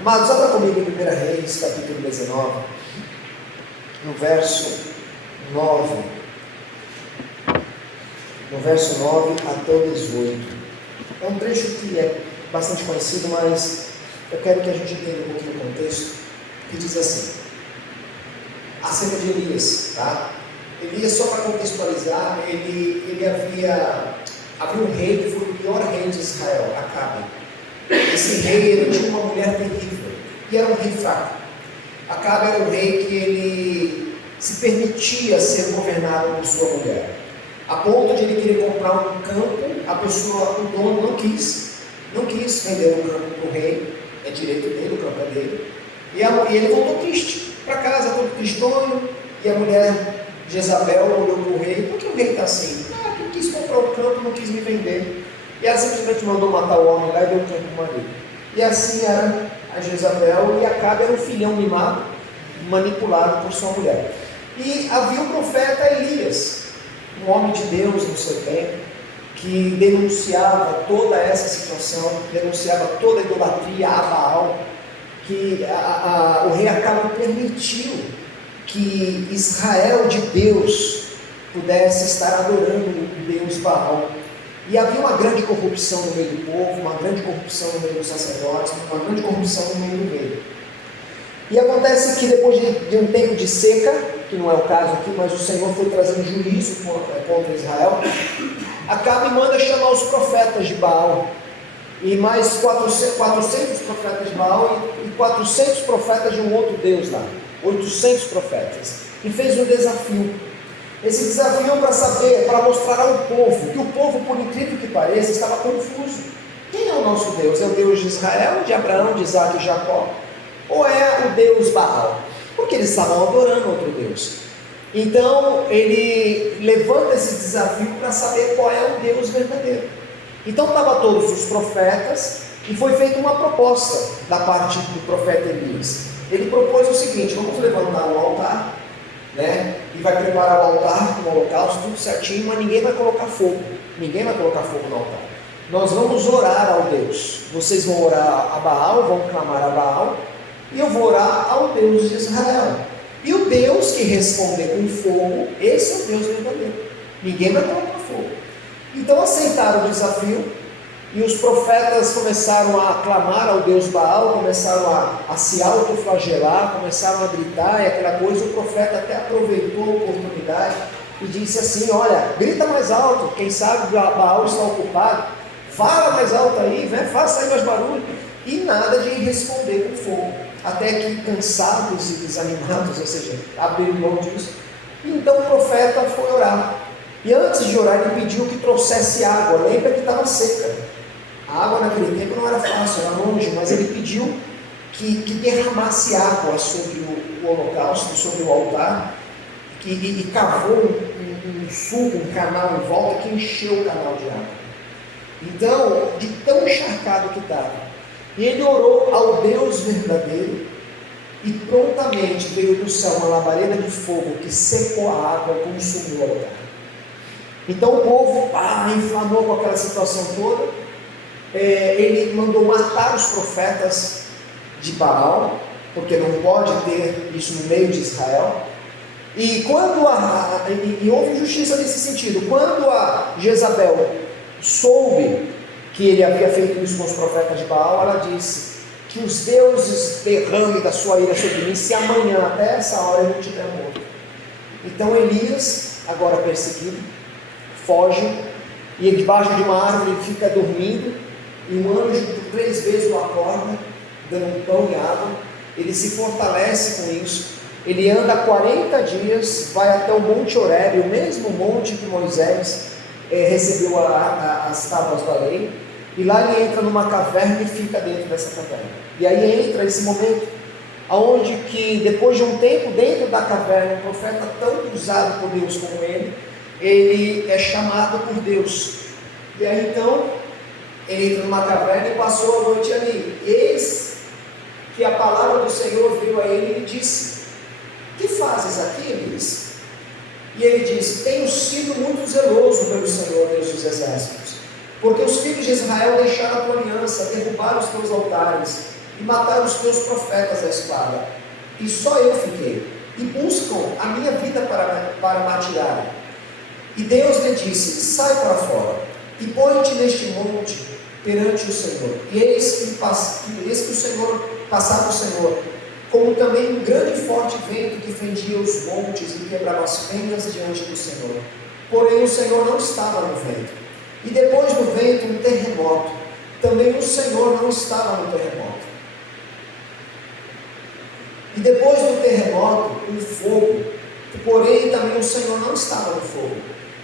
Amados, abra comigo em 1 Reis, capítulo 19, no verso 9. No verso 9 até o 18. É um trecho que é bastante conhecido, mas eu quero que a gente entenda um pouquinho o contexto, que diz assim, acerca de Elias, tá? Elias, só para contextualizar, ele havia um rei que foi o pior rei de Israel, Acabe. Esse rei, ele tinha uma mulher terrível, e era um rei fraco. Acabe era um rei que ele se permitia ser governado por sua mulher, a ponto de ele querer comprar um campo, o dono não quis vender o campo para o rei, é direito dele, o campo é dele, e ele voltou triste para casa, todo tristonho, e a mulher Jezabel olhou para o rei, por que o rei está assim? Tu quis comprar o campo, não quis me vender. E ela simplesmente mandou matar o homem lá e deu o campo para o marido. E assim era a Jezabel, e Acabe era um filhão mimado, manipulado por sua mulher. E havia o profeta Elias, um homem de Deus no seu tempo, que denunciava toda essa situação, denunciava toda a idolatria a Baal, que o rei Acabe permitiu que Israel de Deus pudesse estar adorando o Deus Baal. E havia uma grande corrupção no meio do povo, uma grande corrupção no meio dos sacerdotes, uma grande corrupção no meio do rei. E acontece que depois de um tempo de seca, que não é o caso aqui, mas o Senhor foi trazendo juízo contra Israel, Acabe manda chamar os profetas de Baal, e mais 400 profetas de Baal e 400 profetas de um outro Deus lá, 800 profetas, e fez um desafio. Esse desafio para mostrar ao povo, que o povo, por incrível que pareça, estava confuso. Quem é o nosso Deus? É o Deus de Israel, de Abraão, de Isaac e Jacó? Ou é o Deus Baal? Porque eles estavam adorando outro Deus. Então ele levanta esse desafio para saber qual é o Deus verdadeiro. Então estavam todos os profetas e foi feita uma proposta da parte do profeta Elias. Ele propôs o seguinte: vamos levantar um altar, e vai preparar o altar com o holocausto, tudo certinho, mas ninguém vai colocar fogo. Ninguém vai colocar fogo no altar. Nós vamos orar ao Deus. Vocês vão orar a Baal, vão clamar a Baal, e eu vou orar ao Deus de Israel. E o Deus que responder com fogo, esse é o Deus verdadeiro. Ninguém vai colocar fogo. Então aceitaram o desafio, e os profetas começaram a clamar ao Deus Baal, começaram a se autoflagelar, começaram a gritar e aquela coisa. O profeta até aproveitou a oportunidade e disse assim: olha, grita mais alto, quem sabe Baal está ocupado, fala mais alto aí, faça aí mais barulho. E nada de responder com fogo, até que cansados e desanimados, ou seja, abriram mão disso. Então o profeta foi orar, e antes de orar ele pediu que trouxesse água. Lembra que estava seca, a água naquele tempo não era fácil, era longe, mas ele pediu que derramasse água sobre o holocausto, sobre o altar, e cavou um sulco, um canal em volta, que encheu o canal de água. Então, de tão encharcado que estava, e ele orou ao Deus verdadeiro, e prontamente veio do céu uma labareda de fogo que secou a água e consumiu o altar. Então o povo inflamou com aquela situação toda. Ele mandou matar os profetas de Baal, porque não pode ter isso no meio de Israel. E quando e houve injustiça nesse sentido. Quando a Jezabel soube que ele havia feito isso com os profetas de Baal, ela disse: que os deuses derramem da sua ira sobre mim, se amanhã até essa hora eu não tiver morto. Então Elias, agora perseguido, foge, e debaixo de uma árvore ele fica dormindo, e um anjo 3 vezes o acorda, dando pão e água. Ele se fortalece com isso, ele anda 40 dias, vai até o Monte Horebe, o mesmo monte que Moisés recebeu as tábuas da lei, e lá ele entra numa caverna e fica dentro dessa caverna. E aí entra esse momento, onde que depois de um tempo dentro da caverna, um profeta tão usado por Deus como ele é chamado por Deus. E aí então, ele entra numa caverna e passou a noite ali. Eis que a palavra do Senhor veio a ele e disse: que fazes aqui, Elias? E ele disse: tenho sido muito zeloso pelo Senhor, Deus dos exércitos, porque os filhos de Israel deixaram a tua aliança, derrubaram os teus altares, e mataram os teus profetas à espada, e só eu fiquei, e buscam a minha vida para me atirarem. E Deus lhe disse: sai para fora, e põe-te neste monte perante o Senhor. E eis que o Senhor, passava o Senhor, como também um grande e forte vento que fendia os montes e quebrava as penhas diante do Senhor. Porém o Senhor não estava no vento. E depois do vento um terremoto. Também o Senhor não estava no terremoto. E depois do terremoto um fogo. Porém também o Senhor não estava no fogo.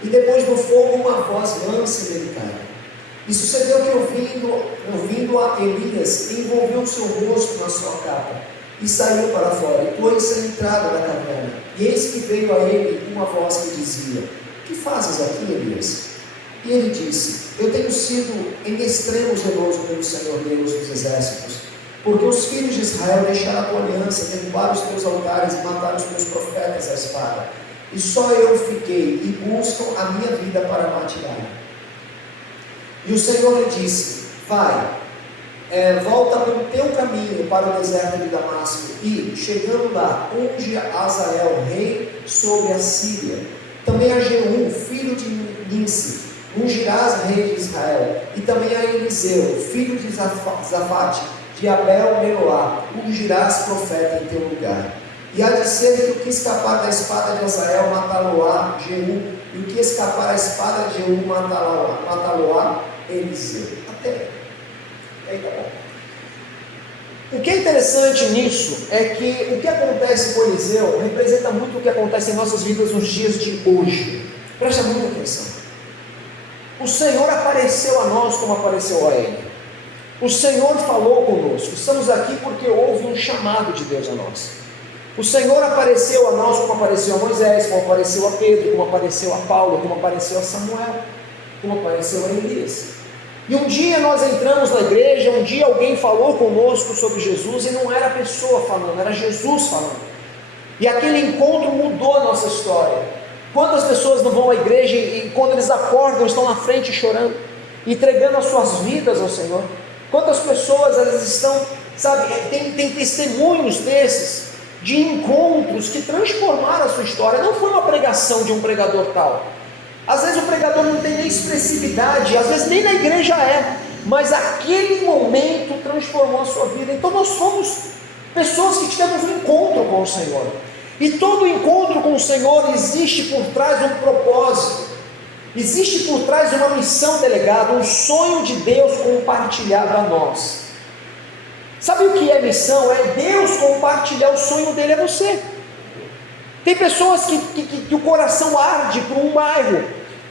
E depois do fogo uma voz mansa e delicada. E sucedeu que ouvindo a Elias, envolveu o seu rosto na sua capa, e saiu para fora, e pôs-se à entrada da caverna. E eis que veio a ele uma voz que dizia: que fazes aqui, Elias? E ele disse: eu tenho sido em extremo zeloso pelo Senhor Deus dos exércitos, porque os filhos de Israel deixaram a tua aliança, derrubaram os teus altares e mataram os teus profetas à espada. E só eu fiquei, e buscam a minha vida para me atirarem. E o Senhor lhe disse: vai, volta pelo teu caminho para o deserto de Damasco, e, chegando lá, unge a Azael, rei sobre a Síria. Também a Jeú, filho de Nimsi, ungirás rei de Israel. E também a Eliseu, filho de Zafate, de Abel-Meolá, ungirás profeta em teu lugar. E há de ser que o que escapar da espada de Azael, matá-lo-á Jeú, e o que escapar da espada de Jeú, matá-lo-á Eliseu. Até aí tá bom. O que é interessante nisso é que o que acontece com Eliseu representa muito o que acontece em nossas vidas nos dias de hoje. Presta muita atenção. O Senhor apareceu a nós como apareceu a ele. O Senhor falou conosco. Estamos aqui porque houve um chamado de Deus a nós. O Senhor apareceu a nós como apareceu a Moisés, como apareceu a Pedro, como apareceu a Paulo, como apareceu a Samuel, como apareceu a Elias. E um dia nós entramos na igreja, um dia alguém falou conosco sobre Jesus, e não era a pessoa falando, era Jesus falando. E aquele encontro mudou a nossa história. Quantas pessoas não vão à igreja e quando eles acordam estão na frente chorando, entregando as suas vidas ao Senhor? Quantas pessoas elas estão, sabe, tem testemunhos desses, de encontros que transformaram a sua história. Não foi uma pregação de um pregador tal. Às vezes o pregador não tem nem expressividade, às vezes nem na igreja mas aquele momento transformou a sua vida. Então nós somos pessoas que tivemos um encontro com o Senhor, e todo encontro com o Senhor existe por trás um propósito, existe por trás uma missão delegada, um sonho de Deus compartilhado a nós. Sabe o que é missão? É Deus compartilhar o sonho dele a você. Tem pessoas que o coração arde por um bairro,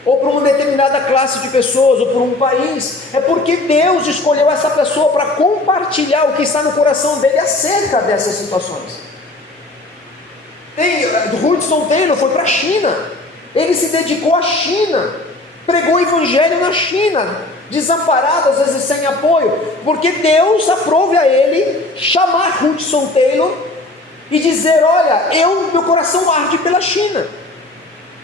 ou por uma determinada classe de pessoas, ou por um país. É porque Deus escolheu essa pessoa para compartilhar o que está no coração dele acerca dessas situações. Hudson Taylor foi para a China, ele se dedicou à China, pregou o evangelho na China, desamparado, às vezes sem apoio, porque Deus aprove a ele chamar Hudson Taylor e dizer: olha, meu coração arde pela China,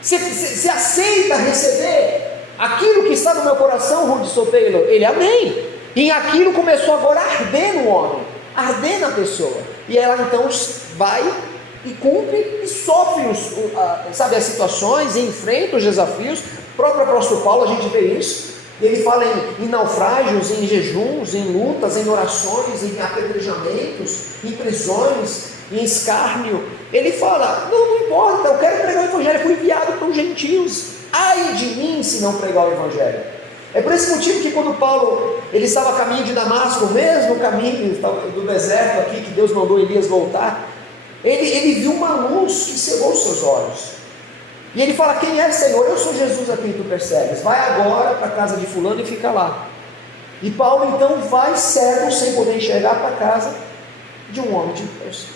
você aceita receber aquilo que está no meu coração, Hudson Taylor? Ele: amém. E aquilo começou agora a arder no homem, arder na pessoa, e ela então vai e cumpre e sofre as situações, e enfrenta os desafios. O próprio apóstolo Paulo, a gente vê isso. Ele fala em naufrágios, em jejuns, em lutas, em orações, em apedrejamentos, em prisões, em escárnio. Ele fala: não importa, eu quero pregar o evangelho, eu fui enviado para os gentios, ai de mim se não pregar o evangelho. É por esse motivo que quando Paulo ele estava a caminho de Damasco, o mesmo caminho do deserto aqui que Deus mandou Elias voltar, ele viu uma luz que cegou os seus olhos. E ele fala: quem é, Senhor? Eu sou Jesus a quem tu persegues. Vai agora para a casa de fulano e fica lá. E Paulo então vai cego, sem poder enxergar, para a casa de um homem de Deus.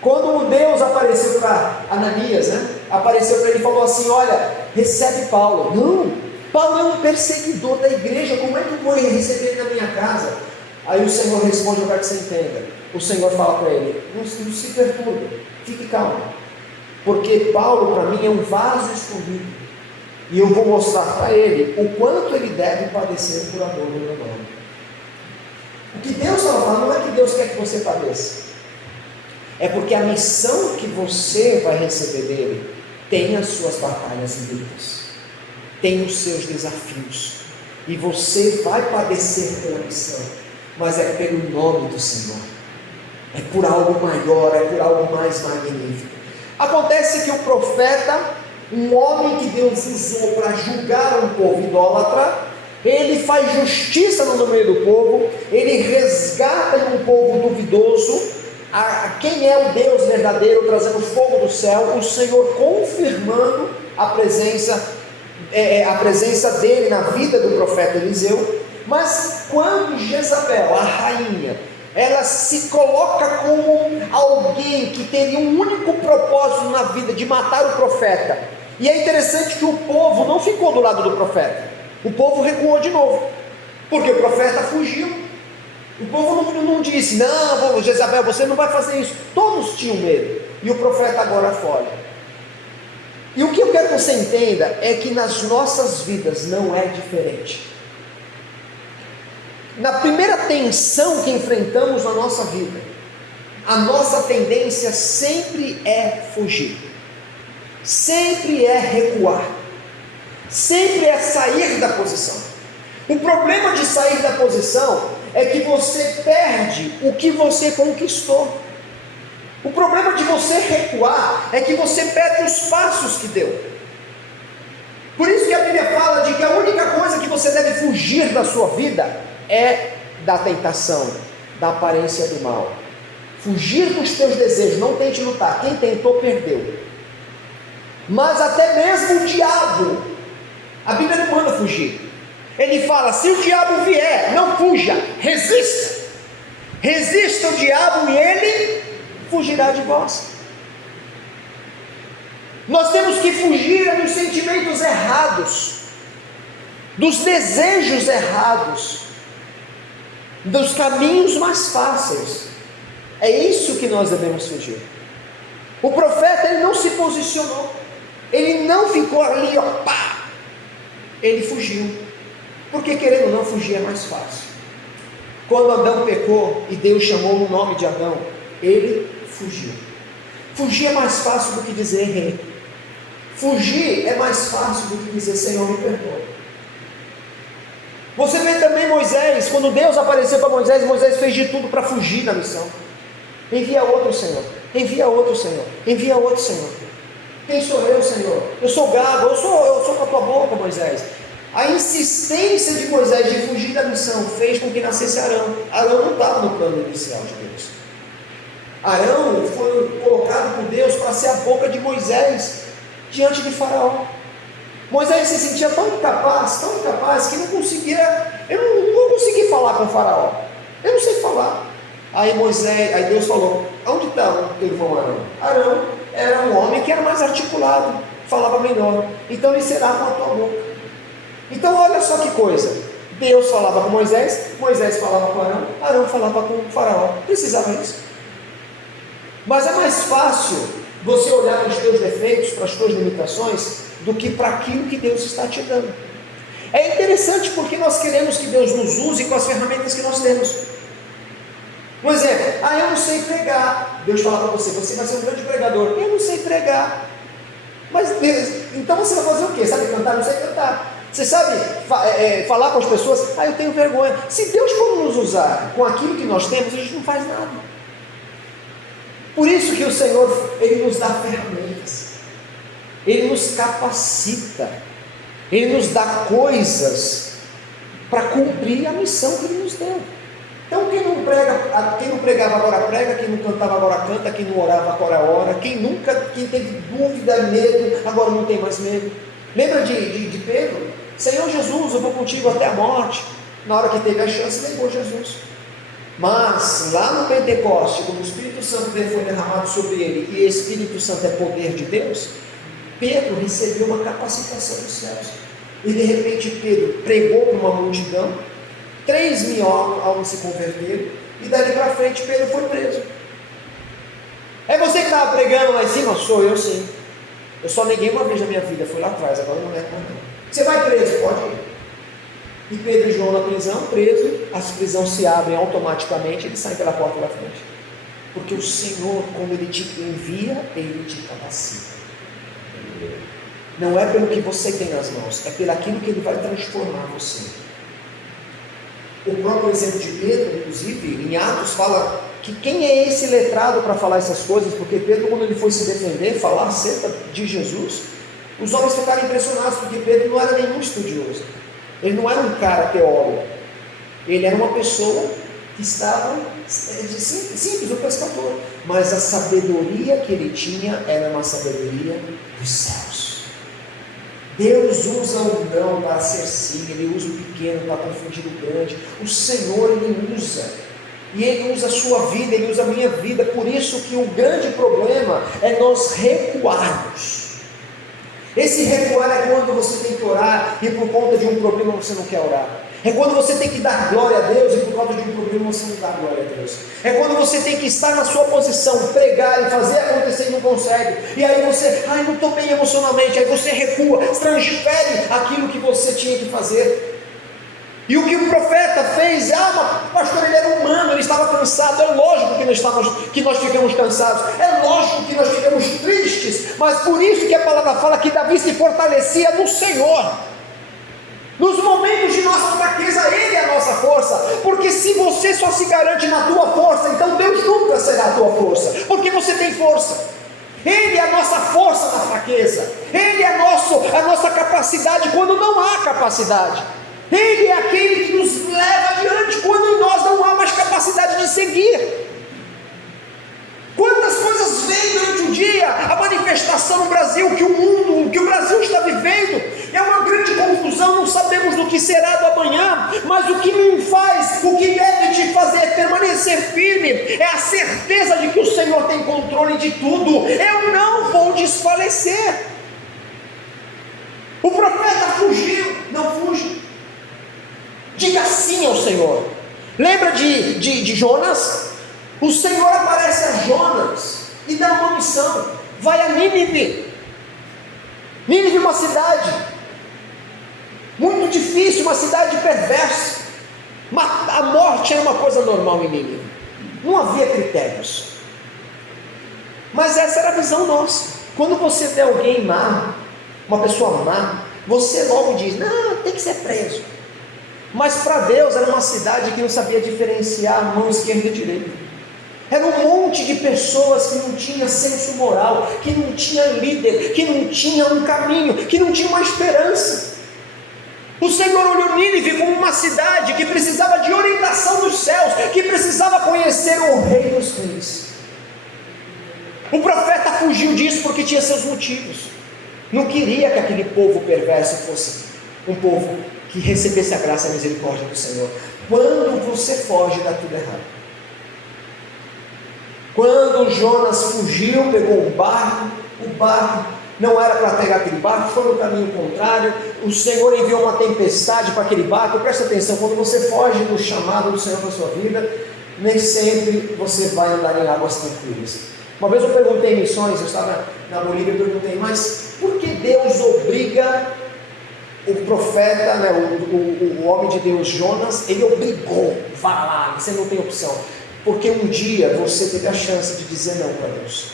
Quando Deus apareceu para Ananias, apareceu para ele e falou assim: olha, recebe Paulo. Não, Paulo é um perseguidor da igreja, como é que eu vou receber ele na minha casa? Aí o Senhor responde: eu quero que você entenda. O Senhor fala para ele: não se perturbe, fique calmo, porque Paulo para mim é um vaso escolhido, e eu vou mostrar para ele o quanto ele deve padecer por amor do meu nome. O que Deus estava falando não é que Deus quer que você padeça. É porque a missão que você vai receber dele tem as suas batalhas e lutas, tem os seus desafios, e você vai padecer pela missão, mas é pelo nome do Senhor, é por algo maior, é por algo mais magnífico. Acontece que o profeta, um homem que Deus usou para julgar um povo idólatra, ele faz justiça no meio do povo, ele resgata um povo duvidoso, a quem é o Deus verdadeiro, trazendo fogo do céu, o Senhor confirmando a presença dele na vida do profeta Eliseu. Mas quando Jezabel, a rainha, ela se coloca como alguém que teria um único propósito na vida, de matar o profeta, e é interessante que o povo não ficou do lado do profeta, o povo recuou de novo, porque o profeta fugiu. O povo não disse, não, Jezabel, você não vai fazer isso. Todos tinham medo, e o profeta agora foge. E o que eu quero que você entenda é que nas nossas vidas não é diferente. Na primeira tensão que enfrentamos na nossa vida, a nossa tendência sempre é fugir, sempre é recuar, sempre é sair da posição. O problema de sair da posição é que você perde o que você conquistou. O problema de você recuar é que você perde os passos que deu. Por isso que a Bíblia fala de que a única coisa que você deve fugir da sua vida é da tentação, da aparência do mal. Fugir dos teus desejos, não tente lutar, quem tentou perdeu. Mas até mesmo o diabo, a Bíblia não manda fugir. Ele fala, se o diabo vier, não fuja, resista. Resista o diabo e ele fugirá de vós. Nós temos que fugir dos sentimentos errados, dos desejos errados, dos caminhos mais fáceis. É isso que nós devemos fugir. O profeta, ele não se posicionou, ele não ficou ali, ó, pá, ele fugiu. Porque querendo ou não, fugir é mais fácil. Quando Adão pecou e Deus chamou o nome de Adão, ele fugiu. Fugir é mais fácil do que dizer errei. Fugir é mais fácil do que dizer Senhor, me perdoa. Você vê também Moisés, quando Deus apareceu para Moisés, Moisés fez de tudo para fugir da missão. Envia outro, Senhor. Envia outro, Senhor. Envia outro, Senhor. Quem sou eu, Senhor? Eu sou gago, eu sou com a tua boca, Moisés. A insistência de Moisés de fugir da missão fez com que nascesse Arão. Arão não estava no plano inicial de Deus. Arão foi colocado por Deus para ser a boca de Moisés diante de Faraó. Moisés se sentia tão incapaz, que não conseguia, eu não vou conseguir falar com Faraó, eu não sei falar. Aí Deus falou, onde está o teu irmão Arão? Arão era um homem que era mais articulado, falava melhor, então ele será com a tua boca. Então olha só que coisa, Deus falava com Moisés, Moisés falava com Arão, Arão falava com o Faraó, precisava disso. Mas é mais fácil você olhar para os teus defeitos, para as tuas limitações, do que para aquilo que Deus está te dando. É interessante porque nós queremos que Deus nos use com as ferramentas que nós temos. Por exemplo, eu não sei pregar. Deus fala para você, você vai ser um grande pregador. Eu não sei pregar. Mas então você vai fazer o quê? Sabe cantar? Não sei cantar. Você sabe falar com as pessoas? Eu tenho vergonha. Se Deus for nos usar com aquilo que nós temos, a gente não faz nada. Por isso que o Senhor, Ele nos dá ferramentas, Ele nos capacita, Ele nos dá coisas para cumprir a missão que Ele nos deu. Então quem não pregava agora prega, quem não cantava agora canta, quem não orava agora ora, quem teve dúvida, medo, agora não tem mais medo. Lembra de Pedro? Senhor Jesus, eu vou contigo até a morte. Na hora que teve a chance, negou Jesus. Mas lá no Pentecoste, quando o Espírito Santo foi derramado sobre ele, e o Espírito Santo é poder de Deus, Pedro recebeu uma capacitação dos céus. E de repente Pedro pregou para uma multidão, 3.000 almas se converteram, e dali para frente Pedro foi preso. É você que estava pregando lá em cima? Sou eu, sim. Eu só neguei uma vez na minha vida, foi lá atrás, agora não nego mais não. Você vai preso? Pode ir. E Pedro e João na prisão, preso, as prisões se abrem automaticamente, eles saem pela porta da frente. Porque o Senhor, quando Ele te envia, Ele te capacita. Não é pelo que você tem nas mãos, é pelo aquilo que Ele vai transformar você. O próprio exemplo de Pedro, inclusive, em Atos, fala que quem é esse letrado para falar essas coisas? Porque Pedro, quando ele foi se defender, falar acerca de Jesus, os homens ficaram impressionados, porque Pedro não era nenhum estudioso. Ele não era um cara teólogo. Ele era uma pessoa que estava simples, um pescador. Mas a sabedoria que ele tinha era uma sabedoria dos céus. Deus usa o não para ser sim, Ele usa o pequeno para confundir o grande. O Senhor, Ele usa. E Ele usa a sua vida, Ele usa a minha vida. Por isso que o grande problema é nós recuarmos. Esse recuar é quando você tem que orar e por conta de um problema você não quer orar. É quando você tem que dar glória a Deus e por causa de um problema você não dá glória a Deus. É quando você tem que estar na sua posição, pregar e fazer acontecer e não consegue. E aí você, não estou bem emocionalmente. Aí você recua, transfere aquilo que você tinha que fazer. E o que o profeta fez, mas pastor, ele era humano, ele estava cansado. É lógico que nós ficamos cansados, é lógico que nós ficamos tristes, mas por isso que a palavra fala que Davi se fortalecia no Senhor. Nos momentos de nossa fraqueza, Ele é a nossa força. Porque se você só se garante na tua força, então Deus nunca será a tua força, porque você tem força. Ele é a nossa força na fraqueza. Ele é a nossa capacidade quando não há capacidade. Ele é aquele que nos leva adiante quando em nós não há mais capacidade de seguir. Quantas coisas vêm durante o dia, a manifestação no Brasil, que o Brasil está vivendo, é uma grande confusão, não sabemos do que será do amanhã, mas o que me faz, o que deve te fazer permanecer firme, é a certeza de que o Senhor tem controle de tudo. Eu não vou desfalecer. O profeta fugiu, não fuja. Diga sim ao Senhor. Lembra de Jonas? O Senhor aparece a Jonas e dá uma missão: vai a Nínive. Nínive é uma cidade muito difícil, uma cidade perversa. A morte era uma coisa normal em Nínive, não havia critérios. Mas essa era a visão nossa. Quando você vê alguém má, uma pessoa má, você logo diz: não, tem que ser preso. Mas para Deus era uma cidade que não sabia diferenciar mão esquerda e direita. Era um monte de pessoas que não tinha senso moral, que não tinha líder, que não tinha um caminho, que não tinha uma esperança. O Senhor olhou Nínive como uma cidade que precisava de orientação dos céus, que precisava conhecer o Rei dos Reis. O profeta fugiu disso porque tinha seus motivos. Não queria que aquele povo perverso fosse um povo que recebesse a graça e a misericórdia do Senhor. Quando você foge, dá tudo errado. Quando Jonas fugiu, pegou um barco, o barco não era para pegar aquele barco, foi no caminho contrário. O Senhor enviou uma tempestade para aquele barco. Presta atenção, quando você foge do chamado do Senhor para a sua vida, nem sempre você vai andar em águas tranquilas. Uma vez eu perguntei em missões, eu estava na Bolívia e perguntei: mas por que Deus obriga o profeta, o homem de Deus Jonas? Ele obrigou, vá lá, você não tem opção. Porque um dia você teve a chance de dizer não para Deus.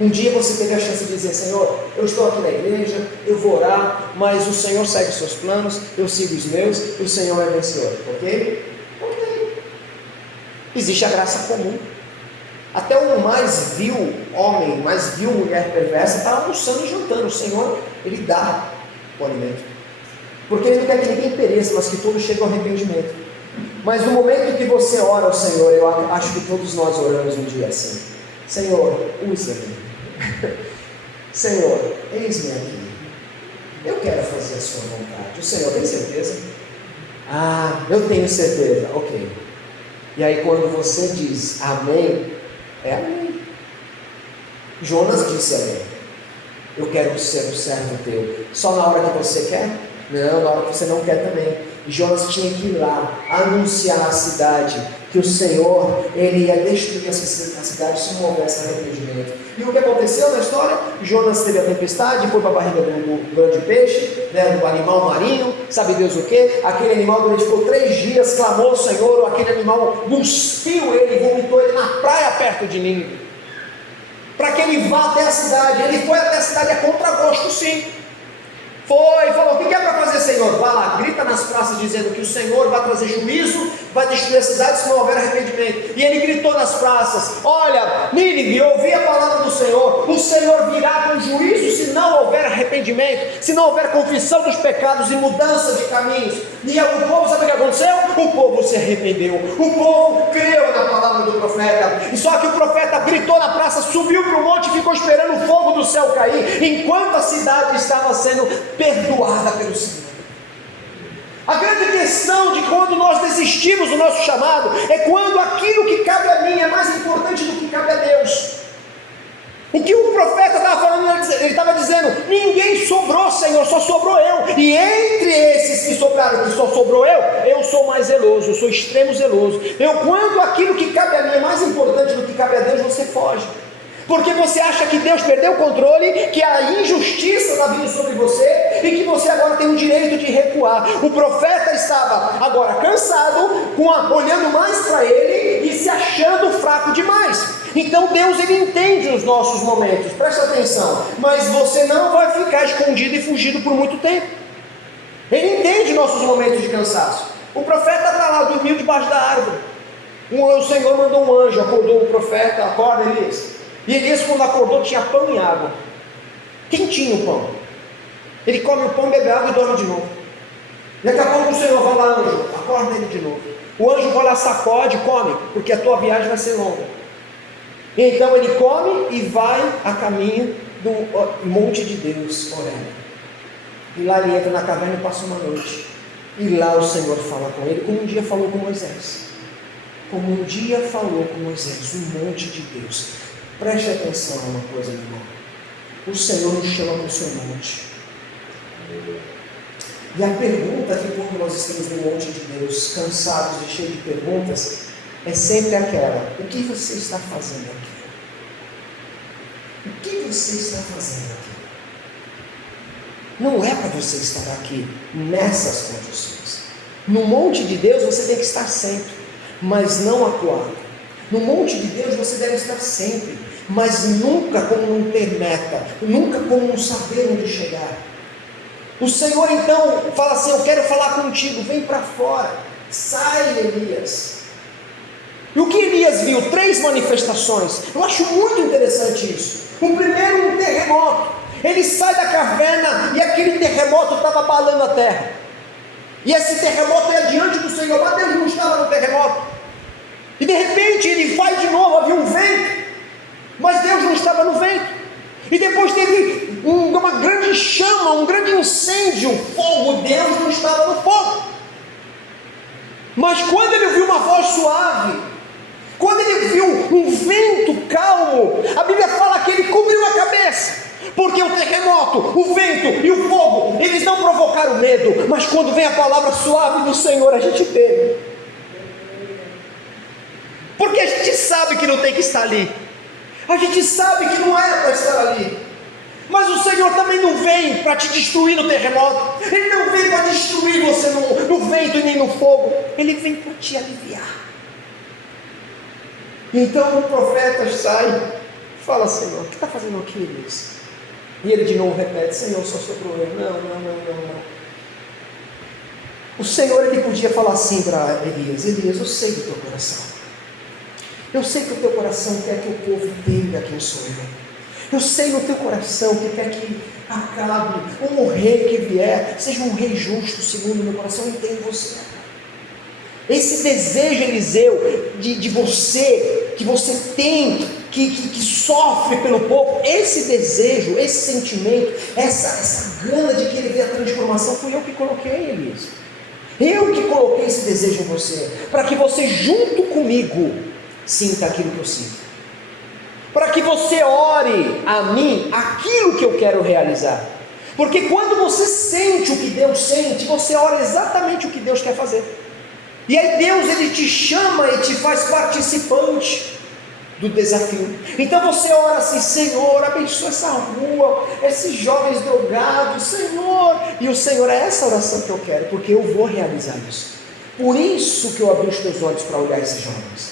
Um dia você teve a chance de dizer: Senhor, eu estou aqui na igreja, eu vou orar, mas o Senhor segue os seus planos, eu sigo os meus, o Senhor é vencedor, ok? Ok. Existe a graça comum. Até o mais vil homem, mais vil mulher perversa está almoçando e jantando. O Senhor, Ele dá o alimento, porque Ele não quer que ninguém pereça, mas que todos cheguem ao arrependimento. Mas no momento que você ora ao Senhor, eu acho que todos nós oramos um dia assim: Senhor, usa-me. Senhor, eis-me aqui. Eu quero fazer a sua vontade. O Senhor tem certeza? Eu tenho certeza. Ok. E aí quando você diz amém, é amém. Jonas disse amém. Eu quero ser um servo teu. Só na hora que você quer? Não, na hora que você não quer também. Jonas tinha que ir lá, anunciar a cidade que o Senhor, ele ia destruir a cidade se não houvesse arrependimento. E o que aconteceu na história? Jonas teve a tempestade, foi para a barriga do grande peixe, né, do animal marinho, sabe Deus o que? Aquele animal, durante ficou 3 dias, clamou ao Senhor, aquele animal cuspiu ele, vomitou ele na praia perto de Nínive, para que ele vá até a cidade. Ele foi até a cidade a contragosto, sim. Foi, falou: o que é para fazer, Senhor? Vá lá, grita nas praças dizendo que o Senhor vai trazer juízo, vai destruir a cidade se não houver arrependimento. E ele gritou nas praças: olha, Nínive, ouvi a palavra do Senhor, o Senhor virá com juízo se não houver arrependimento, se não houver confissão dos pecados e mudança de caminhos. E o povo, sabe o que aconteceu? O povo se arrependeu, o povo creu na palavra do profeta. E só que o profeta gritou na praça, subiu para o monte e ficou esperando o fogo do céu cair, enquanto a cidade estava sendo perdoada pelo Senhor. A grande questão de quando nós desistimos do nosso chamado é quando aquilo que cabe a mim é mais importante do que cabe a Deus. O que o profeta estava falando, ele estava dizendo: ninguém sobrou, Senhor, só sobrou eu. E entre esses que sobraram, que só sobrou eu sou mais zeloso, eu sou extremo zeloso. Quando aquilo que cabe a mim é mais importante do que cabe a Deus, você foge. Porque você acha que Deus perdeu o controle, que a injustiça está vindo sobre você e que você agora tem o direito de recuar. O profeta estava agora cansado, olhando mais para ele e se achando fraco demais. Então Deus, ele entende os nossos momentos, presta atenção, mas você não vai ficar escondido e fugido por muito tempo. Ele entende nossos momentos de cansaço. O profeta está lá, dormiu debaixo da árvore. O Senhor mandou um anjo, acordou o profeta: acorda, Elias. E Elias, quando acordou, tinha pão e água. Quentinho o pão. Ele come o pão, bebe água e dorme de novo. Daqui a pouco o Senhor vai lá: anjo, acorda ele de novo. O anjo vai lá, sacode, come, porque a tua viagem vai ser longa. E então ele come e vai a caminho do monte de Deus, Horebe. E lá ele entra na caverna e passa uma noite. E lá o Senhor fala com ele, como um dia falou com Moisés. Como um dia falou com Moisés, o monte de Deus. Preste atenção a uma coisa, meu irmão. O Senhor nos chama para o seu monte. E a pergunta que quando nós estamos no monte de Deus, cansados e cheios de perguntas, é sempre aquela: o que você está fazendo aqui? O que você está fazendo aqui? Não é para você estar aqui nessas condições. No monte de Deus você tem que estar sempre, mas não acuado. No monte de Deus você deve estar sempre, mas nunca como não ter meta, nunca como não saber onde chegar. O Senhor então fala assim: eu quero falar contigo, vem para fora, sai, Elias. E o que Elias viu? 3 manifestações. Eu acho muito interessante isso. O primeiro, um terremoto. Ele sai da caverna e aquele terremoto estava abalando a terra. E esse terremoto é diante do Senhor, mas Deus não estava no terremoto. E de repente ele vai de novo, havia um vento, mas Deus não estava no vento. E depois teve uma grande chama, um grande incêndio, fogo, Deus não estava no fogo. Mas quando ele viu uma voz suave, quando ele viu um vento calmo, a Bíblia fala que ele cobriu a cabeça. Porque o terremoto, o vento e o fogo, eles não provocaram medo, mas quando vem a palavra suave do Senhor, a gente teme. Porque a gente sabe que não tem que estar ali, a gente sabe que não era para estar ali, mas o Senhor também não vem para te destruir no terremoto, Ele não vem para destruir você no vento e nem no fogo, Ele vem para te aliviar. Então o profeta sai, fala: Senhor, o que está fazendo aqui, Elias? E ele de novo repete: Senhor, só sobrou eu. Não. O Senhor, ele podia falar assim para Elias: Elias, eu sei do teu coração. Eu sei que o teu coração quer que o povo entenda quem sou eu. Eu sei no teu coração que quer que Acabe, o rei que vier, seja um rei justo segundo o meu coração. Eu entendo você. Esse desejo, Eliseu, de você, que você tem, que sofre pelo povo, esse desejo, esse sentimento, essa gana de querer ver a transformação, fui eu que coloquei, Elias. Eu que coloquei esse desejo em você, para que você junto comigo sinta aquilo que eu sinto, para que você ore a mim aquilo que eu quero realizar, porque quando você sente o que Deus sente, você ora exatamente o que Deus quer fazer. E aí Deus, ele te chama e te faz participante do desafio. Então você ora assim: Senhor, abençoa essa rua, esses jovens drogados, Senhor. E o Senhor, é essa oração que eu quero, porque eu vou realizar isso. Por isso que eu abri os teus olhos para olhar esses jovens.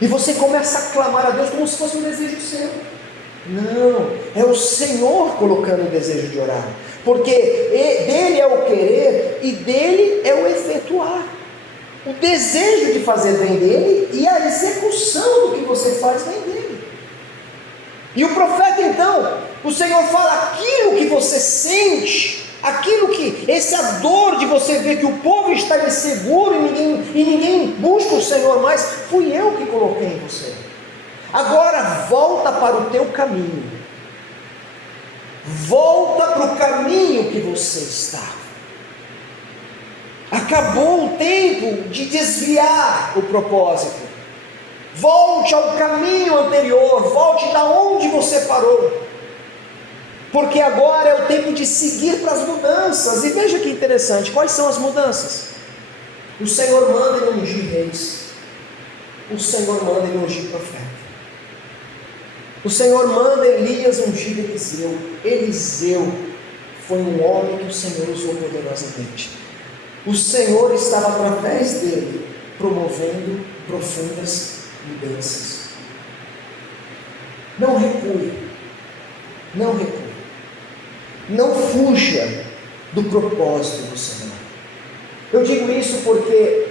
E você começa a clamar a Deus como se fosse um desejo seu. Não, é o Senhor colocando o desejo de orar, porque dele é o querer e dele é o efetuar. O desejo de fazer vem dele e a execução do que você faz vem dele. E o profeta, então, o Senhor fala aquilo que você sente, aquilo que, essa dor de você ver que o povo está inseguro e ninguém busca o Senhor mais, fui eu que coloquei em você. Agora volta para o teu caminho, volta para o caminho que você está. Acabou o tempo de desviar o propósito. Volte ao caminho anterior, volte da onde você parou, porque agora é o tempo de seguir para as mudanças. E veja que interessante, quais são as mudanças? O Senhor manda ele ungir reis, o Senhor manda ele ungir profeta, o Senhor manda Elias ungir Eliseu. Eliseu foi um homem que o Senhor usou poderosamente. O Senhor estava através dele promovendo profundas mudanças. Não recue, não recue, não fuja do propósito do Senhor. Eu digo isso porque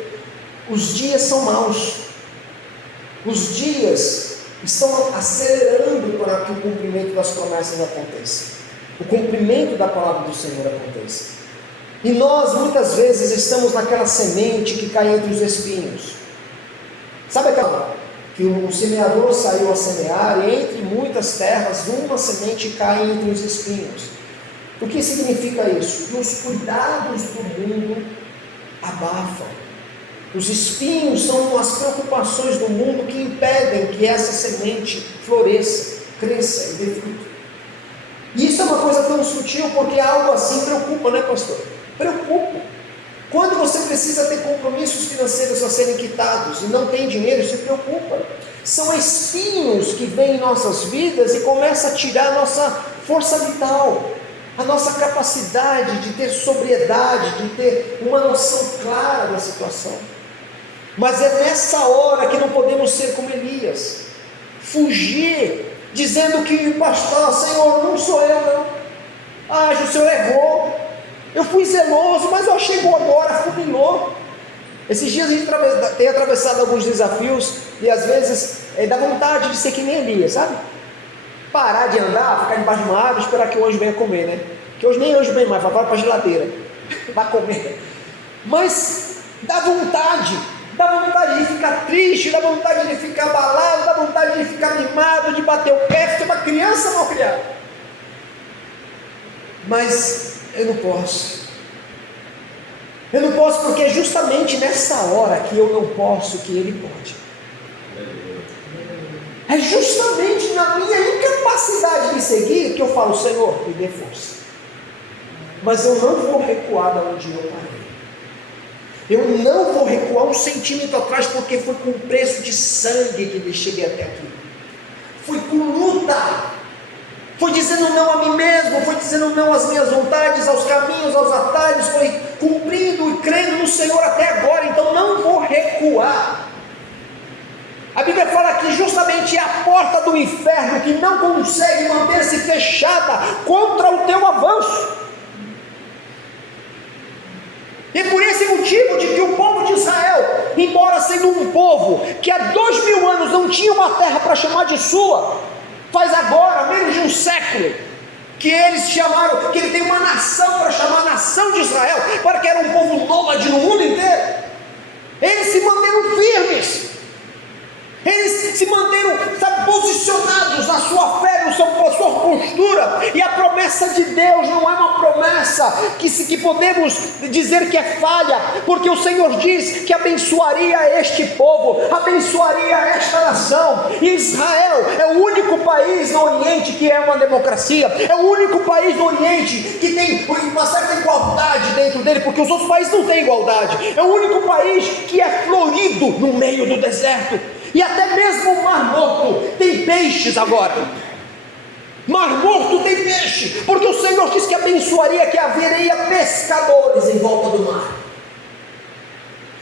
os dias são maus, os dias estão acelerando para que o cumprimento das promessas aconteça, o cumprimento da palavra do Senhor aconteça. E nós muitas vezes estamos naquela semente que cai entre os espinhos. Sabe aquela que o semeador saiu a semear e entre muitas terras uma semente cai entre os espinhos? O que significa isso? Que os cuidados do mundo abafam. Os espinhos são as preocupações do mundo que impedem que essa semente floresça, cresça e dê fruto. E isso é uma coisa tão sutil, porque algo assim preocupa, né, pastor? Preocupa. Quando você precisa ter compromissos financeiros a serem quitados e não tem dinheiro, isso preocupa. São espinhos que vêm em nossas vidas e começam a tirar a nossa força vital, a nossa capacidade de ter sobriedade, de ter uma noção clara da situação. Mas é nessa hora que não podemos ser como Elias, fugir, dizendo que o pastor, Senhor, não sou eu não, o Senhor errou, eu fui zeloso, mas eu chegou agora, fumilou. Esses dias a gente tem atravessado alguns desafios e às vezes dá vontade de ser que nem Elias, sabe? Parar de andar, ficar debaixo de uma árvore, esperar que o anjo venha comer, né? Que hoje nem anjo vem mais, vai para a geladeira, vai comer. Mas dá vontade de ficar triste, dá vontade de ficar abalado, dá vontade de ficar mimado, de bater o pé, ser uma criança mal criada. Mas eu não posso porque é justamente nessa hora que eu não posso que Ele pode. É justamente na minha incapacidade de seguir que eu falo: Senhor, me dê força. Mas eu não vou recuar da onde eu parei. Eu não vou recuar um centímetro atrás, porque foi com preço de sangue que cheguei até aqui. Fui com luta. Foi dizendo não a mim mesmo, foi dizendo não às minhas vontades, aos caminhos, aos atalhos, foi cumprindo e crendo no Senhor até agora. Então não vou recuar. A Bíblia fala que justamente é a porta do inferno que não consegue manter-se fechada contra o teu avanço. E por esse motivo de que o povo de Israel, embora sendo um povo que há 2000 anos não tinha uma terra para chamar de sua, faz agora menos de um século que eles chamaram, que ele tem uma nação para chamar a nação de Israel, para que era um povo nômade no mundo inteiro. Eles se manteram firmes, eles se manteram, sabe, posicionados na sua fé, na sua postura. E a promessa de Deus não é uma promessa que podemos dizer que é falha, porque o Senhor diz que abençoaria este povo, abençoaria esta nação. E Israel é o único país no Oriente que é uma democracia, é o único país no Oriente que tem uma certa igualdade dentro dele, porque os outros países não têm igualdade. É o único país que é florido no meio do deserto, e até mesmo o Mar Morto tem peixes agora. Mar Morto tem peixe, porque o Senhor disse que abençoaria, que haveria pescadores em volta do mar.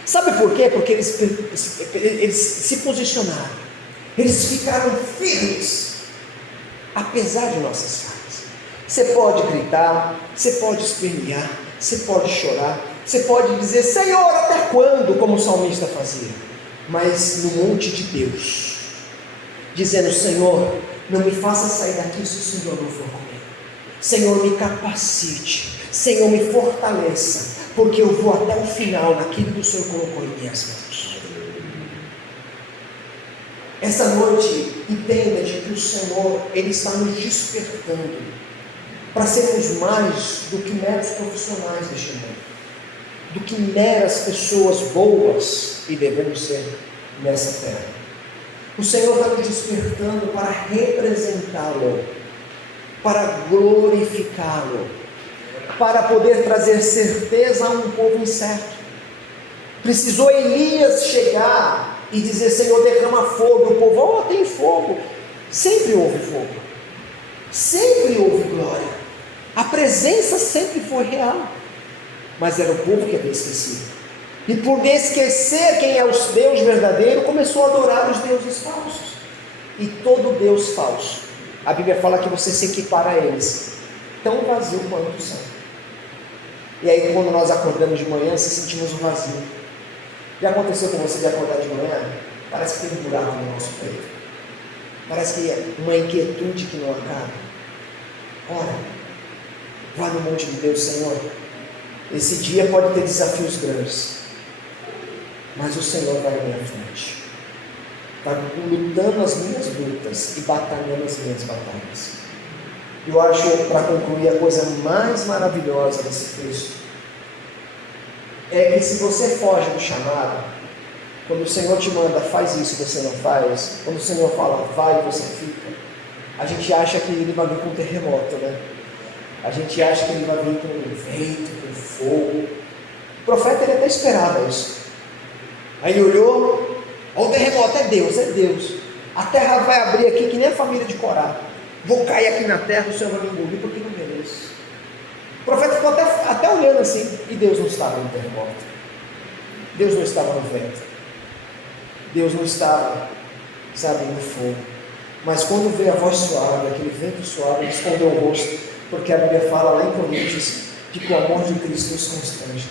Sabe por quê? Porque eles se posicionaram, eles ficaram firmes, apesar de nossas falhas. Você pode gritar, você pode espernear, você pode chorar, você pode dizer: Senhor, até quando? Como o salmista fazia. Mas no monte de Deus, dizendo: Senhor, não me faça sair daqui se o Senhor não for comigo. Senhor, me capacite, Senhor, me fortaleça, porque eu vou até o final naquilo que o Senhor colocou em minhas mãos. Essa noite, entenda de que o Senhor, Ele está nos despertando para sermos mais do que meros profissionais deste mundo, do que meras pessoas boas, e devemos ser nessa terra. O Senhor está nos despertando para representá-lo, para glorificá-lo, para poder trazer certeza a um povo incerto. Precisou Elias chegar e dizer: Senhor, derrama fogo. E o povo: tem fogo. Sempre houve fogo, sempre houve glória, a presença sempre foi real, mas era o povo que havia esquecido, e por esquecer quem é o Deus verdadeiro, começou a adorar os deuses falsos. E todo Deus falso, a Bíblia fala que você se equipara a eles, tão vazio quanto são. E aí, quando nós acordamos de manhã, se sentimos um vazio. Já aconteceu com você de acordar de manhã? Parece que tem um buraco no nosso peito, parece que é uma inquietude que não acaba. Ora, vá no monte de Deus: Senhor, esse dia pode ter desafios grandes, mas o Senhor vai à minha frente, vai lutando as minhas lutas e batalhando as minhas batalhas. Eu acho, para concluir, a coisa mais maravilhosa desse texto é que, se você foge do chamado, quando o Senhor te manda: faz isso, você não faz. Quando o Senhor fala: vai, você fica. A gente acha que Ele vai vir com um terremoto, né? A gente acha que Ele vai vir com um vento, com fogo. O profeta, ele até esperava isso. Aí ele olhou: olha o terremoto, é Deus, é Deus. A terra vai abrir aqui que nem a família de Corá. Vou cair aqui na terra, o Senhor vai me engolir porque não mereço. O profeta ficou até olhando assim, e Deus não estava no terremoto, Deus não estava no vento, Deus não estava, sabe, no fogo. Mas quando veio a voz suave, aquele vento suave, ele escondeu o rosto, porque a Bíblia fala lá em Coríntios de que o amor de Cristo nos constrange.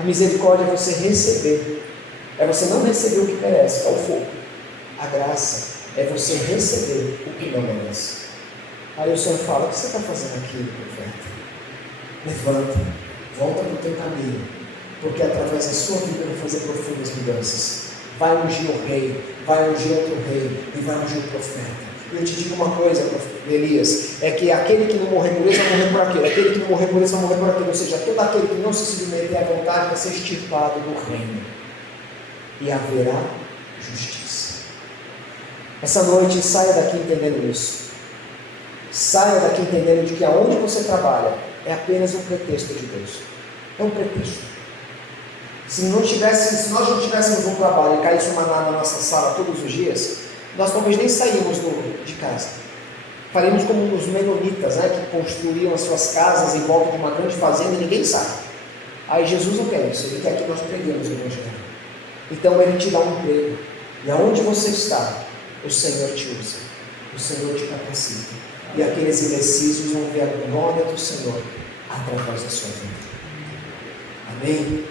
A misericórdia é você receber, é você não receber o que merece, é o fogo. A graça é você receber o que não merece. Aí o Senhor fala: o que você está fazendo aqui, profeta? Levanta, volta para o teu caminho, porque através da sua vida vai fazer profundas mudanças. Vai ungir o rei, vai ungir outro rei, e vai ungir o profeta. Eu te digo uma coisa, Elias, é que aquele que não morrer por isso vai morrer por aquilo, aquele que não morrer por isso vai morrer por aquilo, ou seja, todo aquele que não se submeter à vontade vai ser extirpado do reino, e haverá justiça. Essa noite, saia daqui entendendo isso. Saia daqui entendendo de que aonde você trabalha é apenas um pretexto de Deus. É um pretexto. Se nós não tivéssemos um trabalho e caísse uma maná na nossa sala todos os dias, nós talvez nem saímos de casa. Faríamos como os menonitas, né, que construíam as suas casas em volta de uma grande fazenda e ninguém sabe. Aí Jesus não quer isso, Ele quer que nós preguemos o Evangelho. Então Ele te dá um emprego, e aonde você está, o Senhor te usa, o Senhor te capacita, e aqueles indecisos vão ver a glória do Senhor através da sua vida. Amém?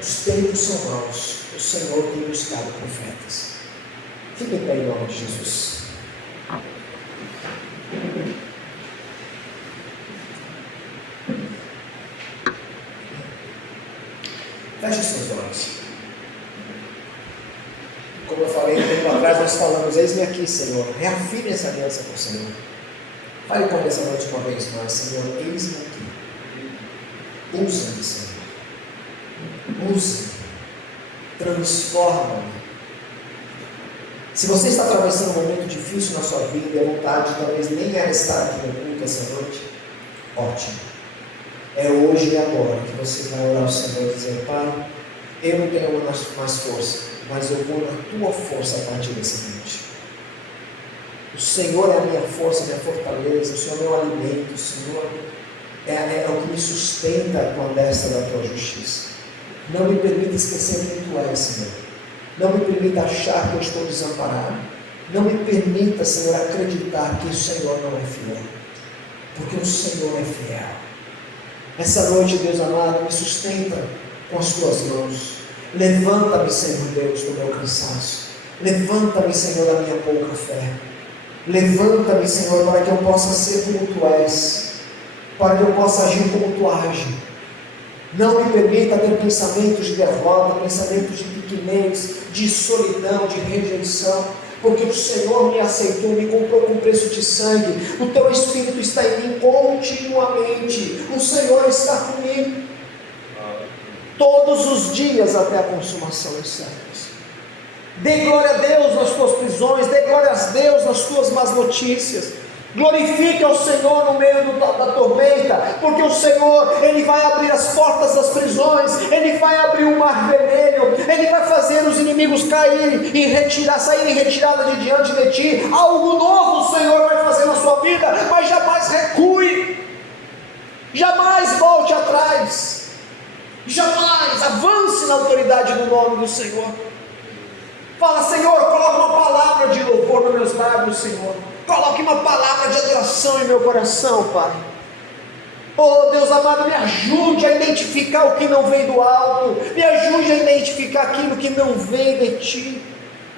Os tempos são maus, o Senhor tem buscado profetas. Fique em pé em nome de Jesus. Feche seus olhos. Como eu falei um tempo atrás, nós falamos: eis-me aqui, Senhor, reafirme essa aliança com o Senhor. Fale com essa noite uma vez mais: Senhor, eis-me aqui. Usa-me, Senhor. Usa-me. Transforma-me. Se você está atravessando um momento difícil na sua vida e a vontade talvez nem era estar aqui no culto essa noite, ótimo. É hoje e agora que você vai orar ao Senhor e dizer: Pai, eu não tenho mais força, mas eu vou na tua força a partir dessa noite. O Senhor é a minha força, a minha fortaleza, o Senhor é o meu alimento, o Senhor é o que me sustenta com a destra da tua justiça. Não me permita esquecer quem tu és, Senhor. Não me permita achar que eu estou desamparado. Não me permita, Senhor, acreditar que o Senhor não é fiel, porque o Senhor é fiel. Essa noite, Deus amado, me sustenta com as tuas mãos. Levanta-me, Senhor Deus, do meu cansaço. Levanta-me, Senhor, da minha pouca fé. Levanta-me, Senhor, para que eu possa ser como tu és, para que eu possa agir como tu ages. Não me permita ter pensamentos de derrota, pensamentos de pequenez, de solidão, de rejeição, porque o Senhor me aceitou, me comprou com preço de sangue. O teu Espírito está em mim continuamente. O Senhor está comigo todos os dias até a consumação dos séculos. Dê glória a Deus nas tuas prisões, dê glória a Deus nas tuas más notícias. Glorifique ao Senhor no meio da tormenta, porque o Senhor, Ele vai abrir as portas das prisões, Ele vai abrir o mar vermelho, Ele vai fazer os inimigos sair em retirada de diante de ti. Algo novo o Senhor vai fazer na sua vida, mas jamais recue, jamais volte atrás, jamais avance na autoridade do nome do Senhor. Fala: Senhor, coloca uma palavra de louvor nos meus lábios, Senhor. Coloque uma palavra de adoração em meu coração, Pai. Oh Deus amado, me ajude a identificar o que não vem do alto. Me ajude a identificar aquilo que não vem de Ti.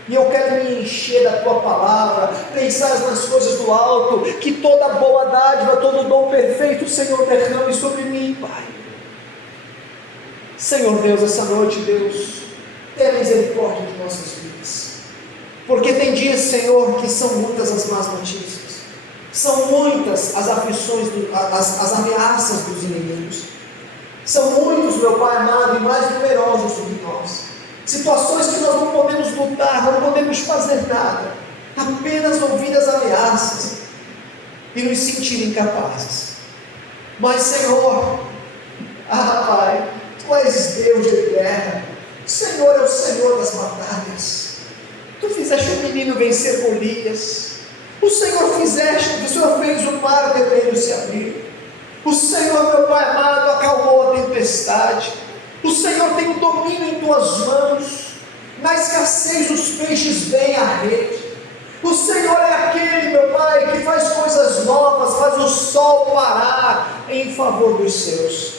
E eu quero me encher da Tua palavra, pensar nas coisas do alto, que toda boa dádiva, todo dom perfeito, Senhor, derrame sobre mim, Pai. Senhor Deus, essa noite, Deus, tenha misericórdia de nossas vidas. Porque tem dias, Senhor, que são muitas as más notícias, são muitas as aflições, as ameaças dos inimigos, são muitos, meu Pai amado, e mais numerosos do que nós, situações que nós não podemos lutar, não podemos fazer nada, apenas ouvir as ameaças e nos sentir incapazes. Mas, Senhor, Pai, Tu és Deus de guerra, o Senhor é o Senhor das batalhas. Tu fizeste o menino vencer Golias. O Senhor fez o mar vermelho se abrir. O Senhor, meu Pai amado, acalmou a tempestade. O Senhor tem o domínio em tuas mãos. Na escassez os peixes vêm à rede. O Senhor é aquele, meu Pai, que faz coisas novas, faz o sol parar em favor dos seus.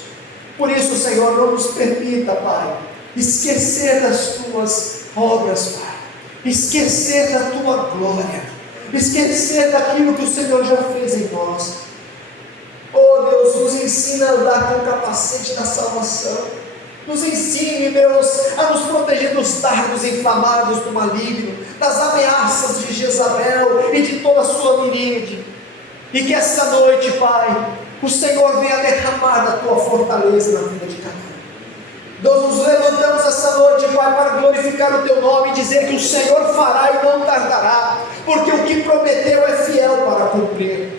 Por isso, Senhor, não nos permita, Pai, esquecer das tuas obras, Pai. Esquecer da tua glória, esquecer daquilo que o Senhor já fez em nós. Oh Deus, nos ensina a andar com o capacete da salvação. Nos ensine, Deus, a nos proteger dos dardos inflamados do maligno, das ameaças de Jezabel e de toda a sua miríade. E que essa noite, Pai, o Senhor venha derramar da tua fortaleza na vida de cada um. Nós nos levantamos essa noite, Pai, para glorificar o Teu nome e dizer que o Senhor fará e não tardará, porque o que prometeu é fiel para cumprir.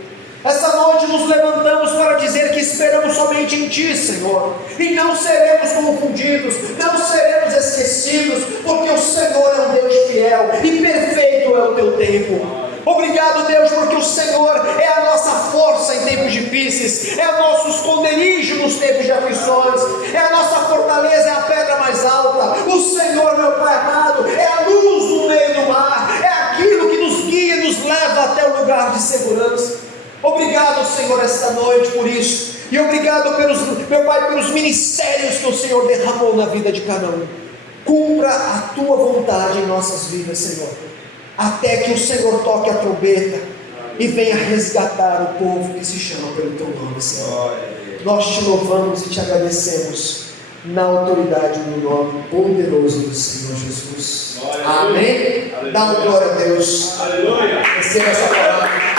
Essa noite nos levantamos para dizer que esperamos somente em Ti, Senhor, e não seremos confundidos, não seremos esquecidos, porque o Senhor é um Deus fiel e perfeito é o Teu tempo. Obrigado, Deus, porque o Senhor é a nossa força em tempos difíceis, é o nosso esconderijo nos tempos de aflições, é a nossa fortaleza, é a pedra mais alta. O Senhor, meu Pai amado, é a luz no meio do mar, é aquilo que nos guia e nos leva até o lugar de segurança. Obrigado, Senhor, esta noite por isso, e obrigado meu Pai, pelos ministérios que o Senhor derramou na vida de cada um. Cumpra a Tua vontade em nossas vidas, Senhor, até que o Senhor toque a trombeta e venha resgatar o povo que se chama pelo Teu nome, Senhor. Nós Te louvamos e Te agradecemos na autoridade no nome poderoso do Senhor Jesus. Glória. Amém? Aleluia. Dá uma glória a Deus. Aleluia. Receba essa palavra.